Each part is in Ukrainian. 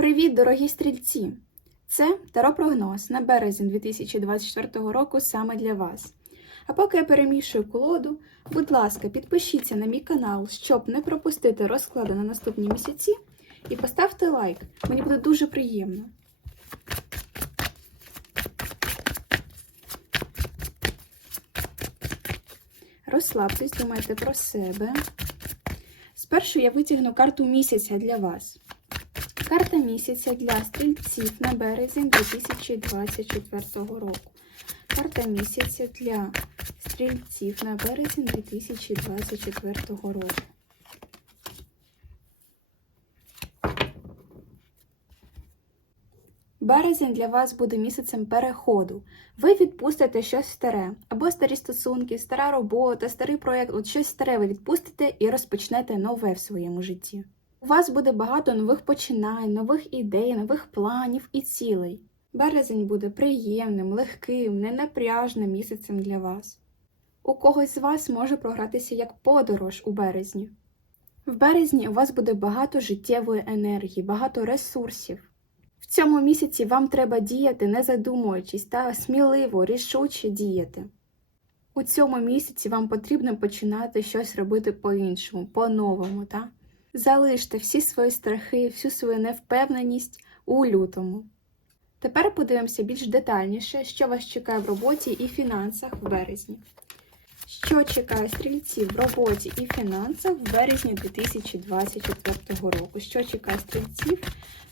Привіт, дорогі стрільці! Це таро-прогноз на березень 2024 року саме для вас. А поки я перемішую колоду, будь ласка, підпишіться на мій канал, щоб не пропустити розклади на наступні місяці, і поставте лайк. Мені буде дуже приємно. Розслабтесь, думайте про себе. Спершу я витягну карту місяця для вас. Карта місяця для стрільців на березень 2024 року. Карта місяця для стрільців на березень 2024 року. Березень для вас буде місяцем переходу. Ви відпустите щось старе, або старі стосунки, стара робота, старий проєкт, от щось старе ви відпустите і розпочнете нове в своєму житті. У вас буде багато нових починань, нових ідей, нових планів і цілей. Березень буде приємним, легким, ненапряжним місяцем для вас. У когось з вас може програтися як подорож у березні. В березні у вас буде багато життєвої енергії, багато ресурсів. В цьому місяці вам треба діяти, не задумуючись, та сміливо, рішуче діяти. У цьому місяці вам потрібно починати щось робити по-іншому, по-новому, та? Залиште всі свої страхи, всю свою невпевненість у лютому. Тепер подивимося більш детальніше, що вас чекає в роботі і фінансах в березні. Що чекає стрільців в роботі і фінансах в березні 2024 року? Що чекає стрільців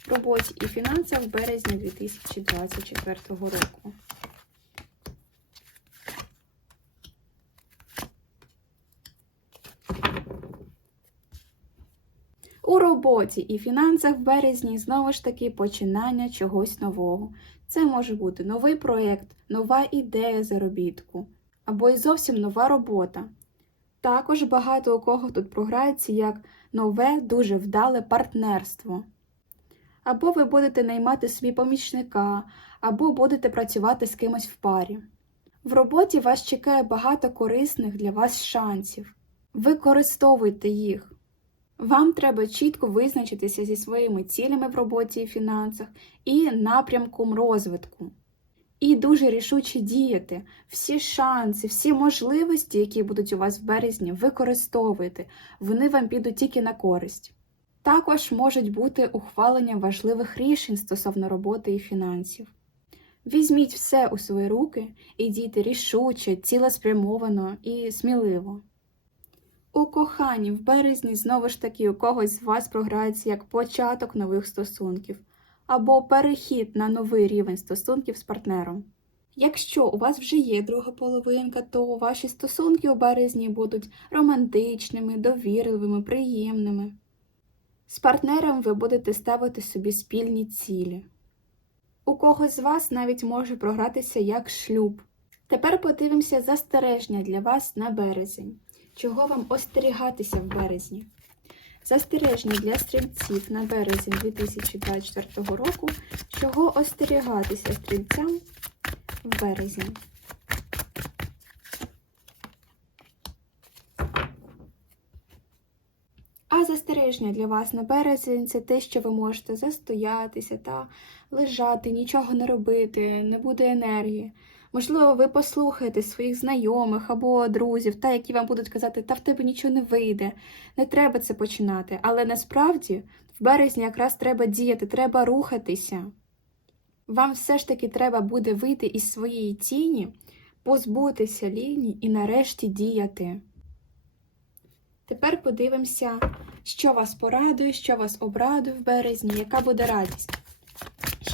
в роботі і фінансах в березні 2024 року? У роботі і фінансах в березні знову ж таки починання чогось нового. Це може бути новий проєкт, нова ідея заробітку або й зовсім нова робота. Також багато у кого тут програється як нове, дуже вдале партнерство. Або ви будете наймати собі помічника, або будете працювати з кимось в парі. В роботі вас чекає багато корисних для вас шансів. Використовуйте їх. Вам треба чітко визначитися зі своїми цілями в роботі і фінансах і напрямком розвитку. І дуже рішуче діяти. Всі шанси, всі можливості, які будуть у вас в березні, використовуйте. Вони вам підуть тільки на користь. Також можуть бути ухвалення важливих рішень стосовно роботи і фінансів. Візьміть все у свої руки і дійте рішуче, цілеспрямовано і сміливо. У коханні в березні знову ж таки у когось з вас програється як початок нових стосунків або перехід на новий рівень стосунків з партнером. Якщо у вас вже є друга половинка, то ваші стосунки у березні будуть романтичними, довірливими, приємними. З партнером ви будете ставити собі спільні цілі. У когось з вас навіть може програтися як шлюб. Тепер подивимося застереження для вас на березень. Чого вам остерігатися в березні? Застереження для стрільців на березень 2024 року. Чого остерігатися стрільцям в березні? А застереження для вас на березень це те, що ви можете застоятися та лежати, нічого не робити, не буде енергії. Можливо, ви послухаєте своїх знайомих або друзів, та які вам будуть казати, та в тебе нічого не вийде, не треба це починати. Але насправді в березні якраз треба діяти, треба рухатися. Вам все ж таки треба буде вийти із своєї тіні, позбутися ліній і нарешті діяти. Тепер подивимося, що вас порадує, що вас обрадує в березні, яка буде радість.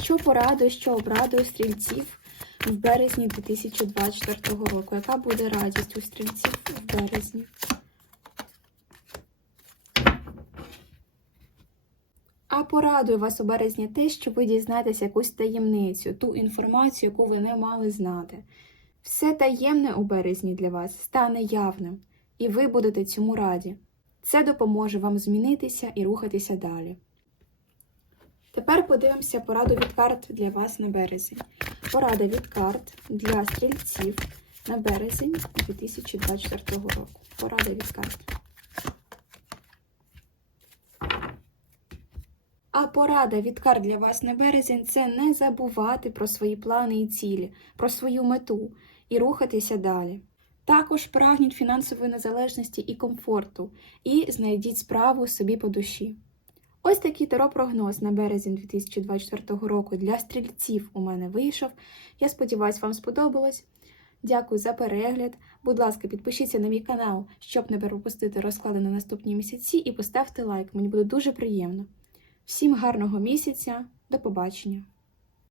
Що порадує, що обрадує стрільців в березні 2024 року. Яка буде радість у стрільців в березні? А порадує вас у березні те, що ви дізнаєтесь якусь таємницю, ту інформацію, яку ви не мали знати. Все таємне у березні для вас стане явним, і ви будете цьому раді. Це допоможе вам змінитися і рухатися далі. Тепер подивимося пораду від карт для вас на березень. Порада від карт для стрільців на березень 2024 року. Порада від карт. А порада від карт для вас на березень це не забувати про свої плани і цілі, про свою мету і рухатися далі. Також прагніть фінансової незалежності і комфорту, і знайдіть справу собі по душі. Ось такий таро-прогноз на березень 2024 року для стрільців у мене вийшов. Я сподіваюся, вам сподобалось. Дякую за перегляд. Будь ласка, підпишіться на мій канал, щоб не пропустити розклади на наступні місяці, і поставте лайк, мені буде дуже приємно. Всім гарного місяця, до побачення!